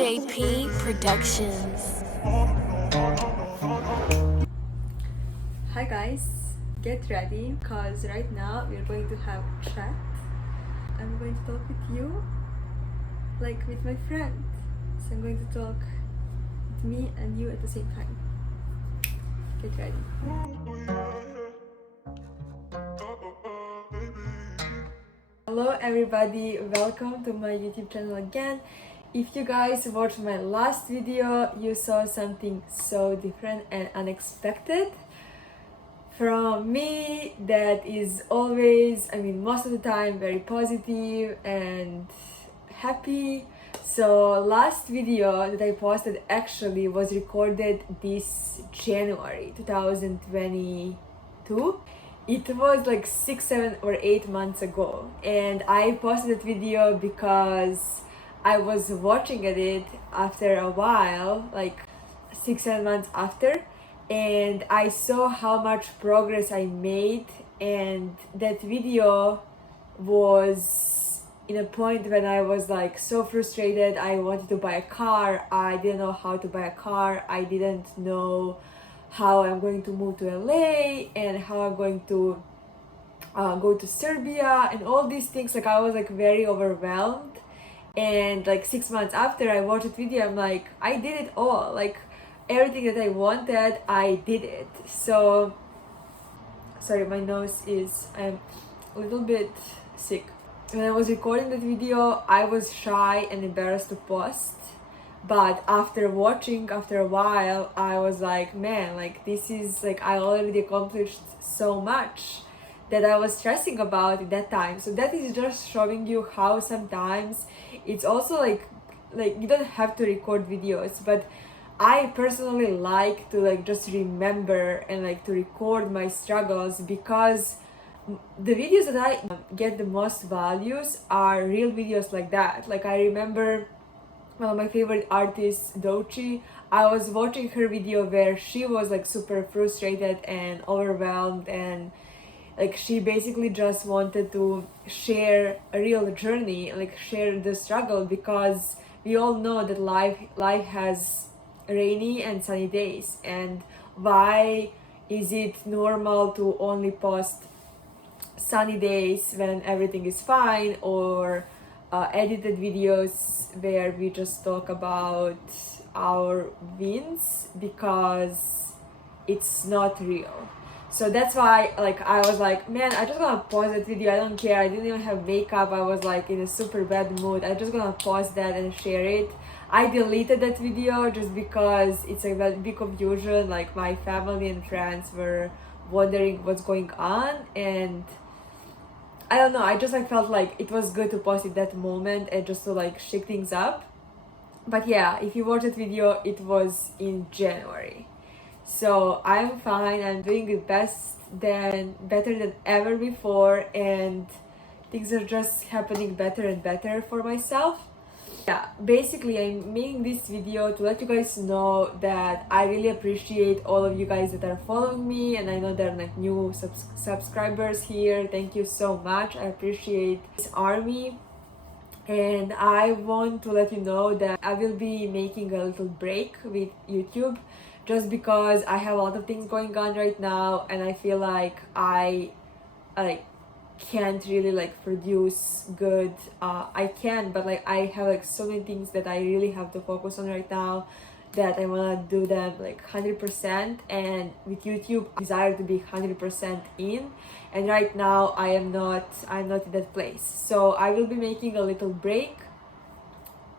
JP Productions. Hi guys, get ready because right now we're going to have a chat. I'm going to talk with you like with my friend. So I'm going to talk with me and you at the same time. Get ready. Hello everybody, welcome to my YouTube channel again. If you guys watched my last video, you saw something so different and unexpected from me that is always, most of the time, very positive and happy. So last video that I posted actually was recorded this January 2022. It was like 6, 7 or 8 months ago, and I posted that video because I was watching at it after a while, like 6, 7 months after, and I saw how much progress I made, and that video was in a point when I was like so frustrated. I wanted to buy a car, I didn't know how to buy a car, I didn't know how I'm going to move to LA and how I'm going to go to Serbia and all these things. Like I was like very overwhelmed, and like 6 months after I watched the video, I'm like, I did it all. Like everything that I wanted, I did it. So sorry, my nose is, I'm a little bit sick. When I was recording that video, I was shy and embarrassed to post, but after watching after a while, I was like, man, like this is like I already accomplished so much that I was stressing about at that time. So that is just showing you how sometimes it's also like you don't have to record videos, but I personally like to like just remember and like to record my struggles, because the videos that I get the most values are real videos like that. Like I remember one of my favorite artists, Dochi. I was watching her video where she was like super frustrated and overwhelmed, and like she basically just wanted to share a real journey, like share the struggle, because we all know that life has rainy and sunny days, and why is it normal to only post sunny days when everything is fine, or edited videos where we just talk about our wins, because it's not real. So that's why like I was like, man, I just gonna pause that video, I don't care, I didn't even have makeup, I was like in a super bad mood, I just gonna pause that and share it. I deleted that video just because it's a big confusion, like my family and friends were wondering what's going on, and I don't know, I just like felt like it was good to post it that moment and just to like shake things up. But yeah, if you watch that video, it was in January. So I'm fine, I'm doing it better than ever before, and things are just happening better and better for myself. Yeah, basically I'm making this video to let you guys know that I really appreciate all of you guys that are following me, and I know there are like new subscribers here. Thank you so much, I appreciate this army. And I want to let you know that I will be making a little break with YouTube, just because I have a lot of things going on right now, and I feel like I can't really like produce good. I can, but like I have like so many things that I really have to focus on right now, that I want to do them like 100%, and with YouTube I desire to be 100% in, and right now I'm not in that place. So I will be making a little break.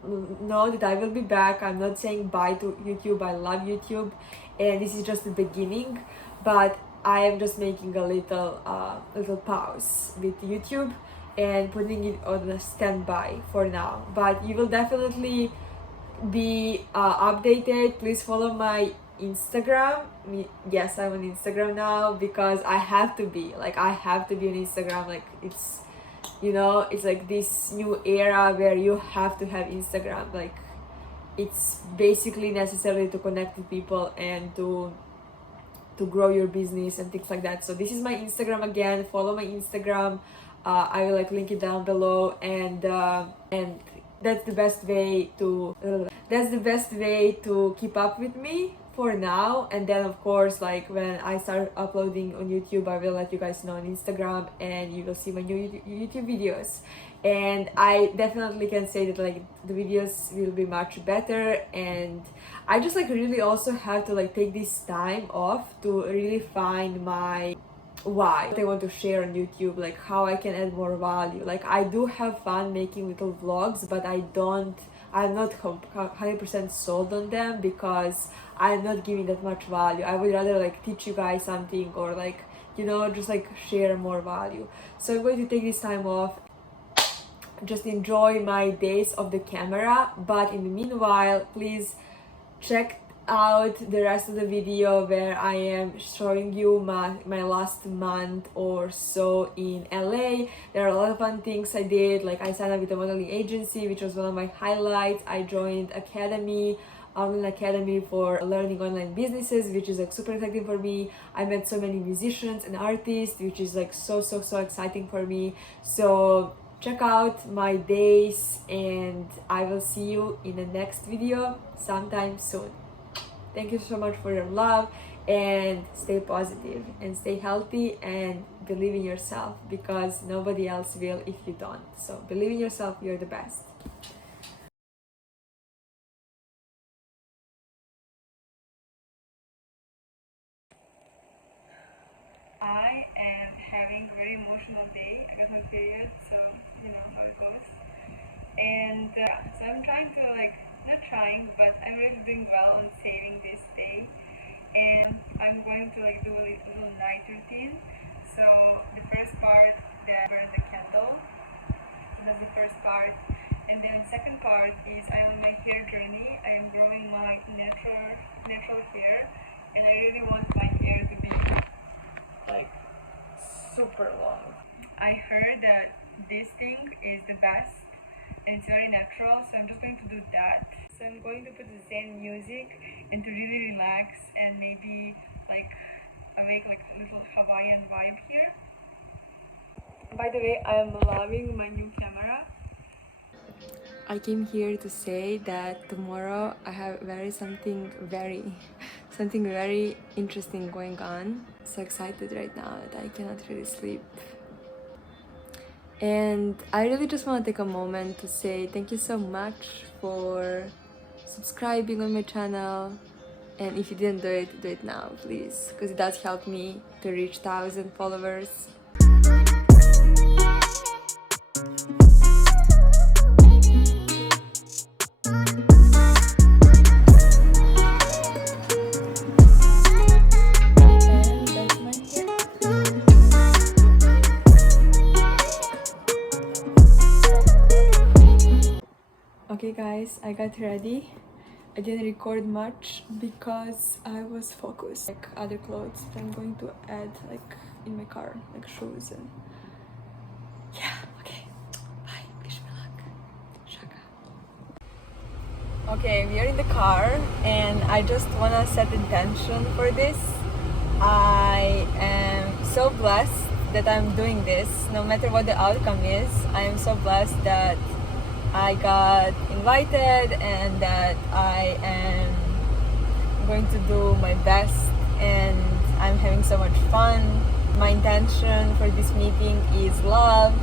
Know that I will be back. I'm not saying bye to YouTube, I love YouTube, and this is just the beginning, but I am just making a little pause with YouTube and putting it on a standby for now. But you will definitely be updated. Please follow my Instagram. Yes, I'm on Instagram now, because I have to be on Instagram. Like it's, it's like this new era where you have to have Instagram. Like it's basically necessary to connect with people and to grow your business and things like that. So this is my Instagram again. Follow my Instagram. I will like link it down below, and that's the best way to keep up with me for now. And then of course, like when I start uploading on YouTube, I will let you guys know on Instagram, and you will see my new YouTube videos. And I definitely can say that like the videos will be much better, and I just like really also have to like take this time off to really find my why, what I want to share on YouTube, like how I can add more value. Like I do have fun making little vlogs, but I'm not 100% sold on them because I'm not giving that much value. I would rather like teach you guys something, or like, you know, just like share more value. So I'm going to take this time off, just enjoy my days of the camera. But in the meanwhile, please check out the rest of the video where I am showing you my last month or so in LA. There are a lot of fun things I did, like I signed up with a modeling agency, which was one of my highlights. I joined online academy for learning online businesses, which is like super exciting for me. I met so many musicians and artists, which is like so exciting for me. So check out my days, and I will see you in the next video sometime soon. Thank you so much for your love, and stay positive and stay healthy and believe in yourself, because nobody else will if you don't. So believe in yourself, you're the best. I am having a very emotional day. I got my period, so you know how it goes. And so I'm trying to not trying, but I'm really doing well on saving this day. And I'm going to do a little night routine. So the first part, that I burn the candle. That's the first part. And then second part is I'm on my hair journey. I am growing my natural hair, and I really want my hair to be like super long. I heard that this thing is the best and it's very natural, so I'm just going to do that. So I'm going to put the Zen music and to really relax and maybe awake a little Hawaiian vibe here. By the way, I am loving my new camera. I came here to say that tomorrow I have something very interesting going on. So excited right now that I cannot really sleep. And I really just want to take a moment to say thank you so much for subscribing on my channel. And if you didn't do it now, please, because it does help me to reach 1,000 followers. Okay guys, I got ready. I didn't record much because I was focused. Like other clothes that I'm going to add in my car, like shoes and yeah, okay. Bye. Wish me luck. Shaka. Okay, we are in the car and I just wanna set intention for this. I am so blessed that I'm doing this. No matter what the outcome is, I am so blessed that I got invited and that I am going to do my best, and I'm having so much fun. My intention for this meeting is love,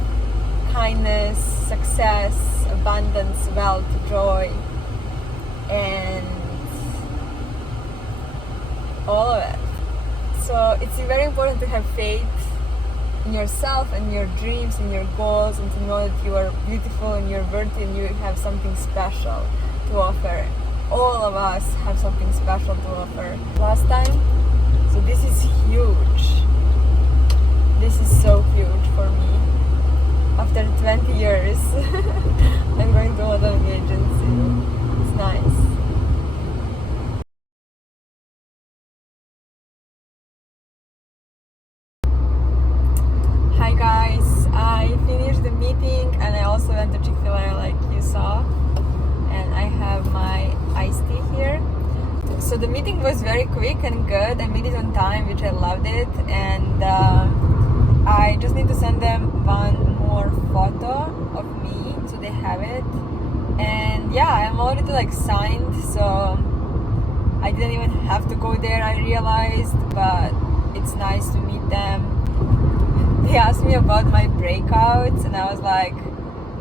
kindness, success, abundance, wealth, joy, and all of it. So it's very important to have faith in yourself and your dreams and your goals, and to know that you are beautiful and you're worthy and you have something special to offer. All of us have something special to offer. Last time, so this is huge. This is so huge for me. After 20 years, I'm going to a modeling agency. It's nice. Hi guys, I finished the meeting and I also went to Chick-fil-A like you saw, and I have my iced tea here. So the meeting was very quick and good. I made it on time, which I loved it, and I just need to send them one more photo of me so they have it. And yeah, I'm already like signed, so I didn't even have to go there, I realized, but it's nice to meet them. They asked me about my breakouts, and I was like,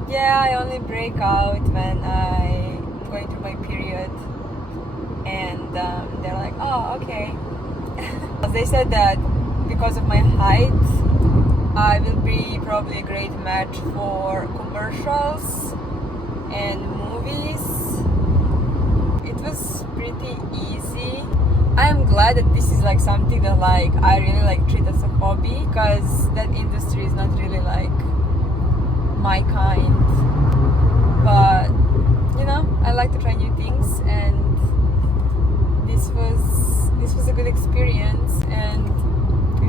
yeah, I only break out when I'm going through my period. And they're like, oh, okay. They said that because of my height, I will be probably a great match for commercials and movies. It was pretty easy. I am glad that this is like something that like I really like treat as a hobby, because that industry is not really like my kind. But you know, I like to try new things, and this was a good experience, and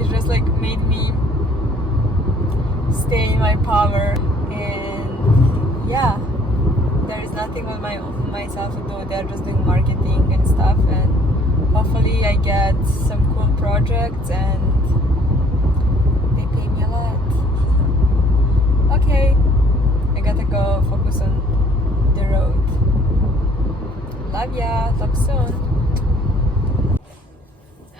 it just like made me stay in my power. And yeah, there is nothing on myself to do. They're just doing marketing and stuff, and hopefully I get some cool projects and they pay me a lot. Okay, I gotta go focus on the road. Love ya, talk soon.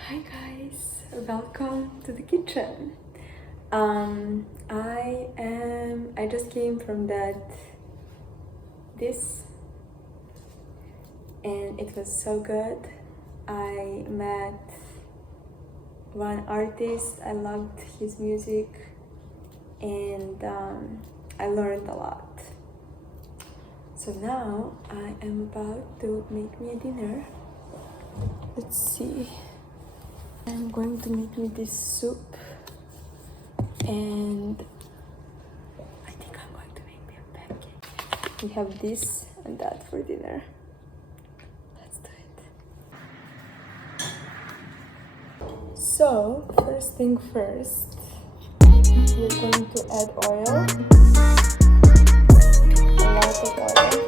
Hi guys, welcome to the kitchen. I just came from this, and it was so good. I met one artist, I loved his music, and I learned a lot. So now I am about to make me a dinner. Let's see. I'm going to make me this soup, and I think I'm going to make me a pancake. We have this and that for dinner. Let's do it. So, first thing first, we're going to add oil. A lot of oil.